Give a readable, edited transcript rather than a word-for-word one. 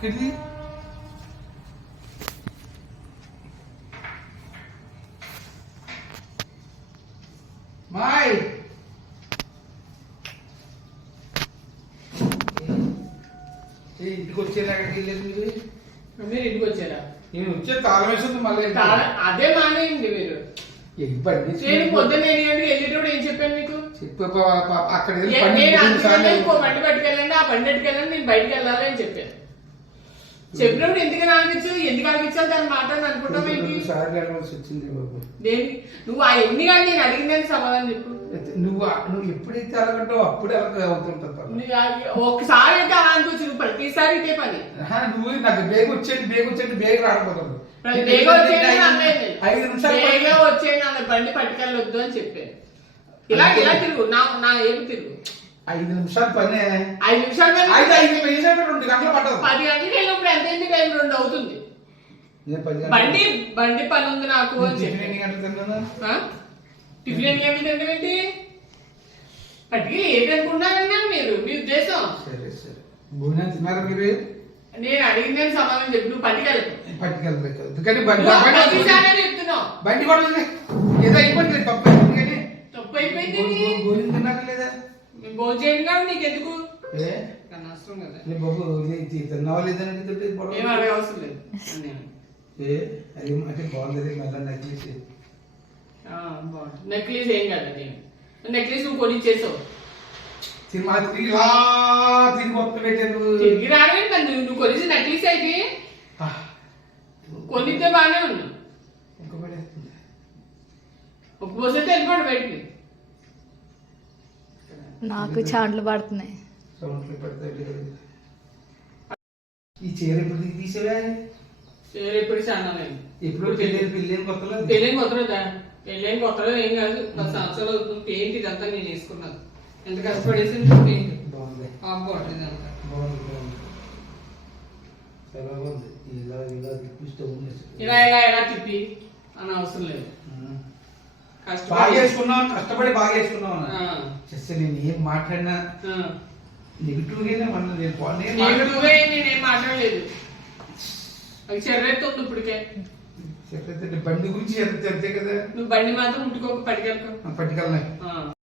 కిది మాయ్ ఇంటికి వచ్చేలా అక్కడికి వెళ్ళేది మీరు ఇంటికి వచ్చారా? నేను వచ్చే తాళం వేస్తుంది మళ్ళీ అదే మానేయండి మీరు. ఇబ్బంది నేను పొద్దున్న 8 గంటలకు వెళ్ళేటప్పుడు ఏం చెప్పాను మీకు? అక్కడ ఇంకో బండి పట్టుకెళ్ళండి, ఆ బండి పట్టుకెళ్ళండి, నేను బయటకు వెళ్ళాలి అని చెప్పాను. చెప్పినప్పుడు ఎందుకు అనిపించదు? ఎందుకు అనిపించాలి దాని మాట అనుకుంటాం. దేని నువ్వు ఆ ఎన్ని కానీ నేను అడిగిందని సమాధానం చెప్పు. నువ్వు ఎప్పుడైతే అలాగంటావు అప్పుడే అలా అవుతుంటావు. ఒకసారి అయితే అలా అనిపించు, నువ్వు ప్రతిసారి ఇదే పని. నువ్వు నాకు బేగ వచ్చేది బేగ రాకపోతాడు. వచ్చేయండి అన్న బండి పట్టుకెళ్ళొద్దు అని చెప్పాను. ఇలా తిరుగు నా ఏమి తిరుగు. 5 నిమిషాలు పనే. 5 నిమిషాలు 2 గంటలు పట్టదు. 10 గంటలకు వెళ్ళినప్పుడు ఎంత అయింది? టైం 2 అవుతుంది. బండి పని ఉంది నాకు అని చెప్పి టిఫిన్ ఎన్ని గంటలు తింటామేంటి? పట్టుకెళ్ళి ఏంటనుకుంటున్నారన్నా మీరు? మీ ఉద్దేశం? సరే సరే భోజనం తిన్నారా మీరు? నేను అడిగిందని సమాధానం చెప్పి నువ్వు పట్టుకెళ్ళకు. చెప్తున్నావు బండి కూడా ఏదో అయిపోయింది. తప్పు అయిపోయింది. భోజనం తిన్నాక లేదా? భోజనం చేయండి కానీ నీకు ఎందుకు అవసరం కదా? బాబు తిన్నావా లేదని ఏం అడగ అవసరం లేదు. అది అంటే బాగుంది మళ్ళీ నెక్లెస్. నెక్లెస్ ఏం కదా, నేను నెక్లెస్ నువ్వు కొనిచ్చేసావు. తిరిగి రావే నువ్వు కొనిసి నెక్లెస్ అయితే కొనితే బాగానే ఉన్నా. ఒక పోసైతే వెళ్ళిపోడు బయటికి. నాకు చాండ్లు పడుతున్నాయి. ఈ చీర ఎప్పుడు తీసేవా? చీర ఎప్పుడు చాలా ఎప్పుడు పెళ్ళి కొత్తలో పెళ్ళైన కొత్తలో ఏం కాదు. 10 సంవత్సరాలు అవుతుంది. పెయింట్ ఇదంతా నేను వేసుకున్నాను. ఎంత కష్టపడేసి పెయింట్ బాగుంది. బాగుంటుంది అంతా చాలా బాగుంది. ఇలా ఇలా తిప్పి అని అవసరం లేదు. కష్టపడి బాగా వేసుకున్నావు. నేను ఏం మాట్లాడినా నెగిటివ్ నేనేం మాట్లాడలేదు. అది చెర్రెత్తుంది ఇప్పటికే. బండి గురించి చెప్తే కదా. నువ్వు బండి మాత్రం ముట్టుకోక పట్టుకెళ్ళకు. పట్టుకెళ్ళినా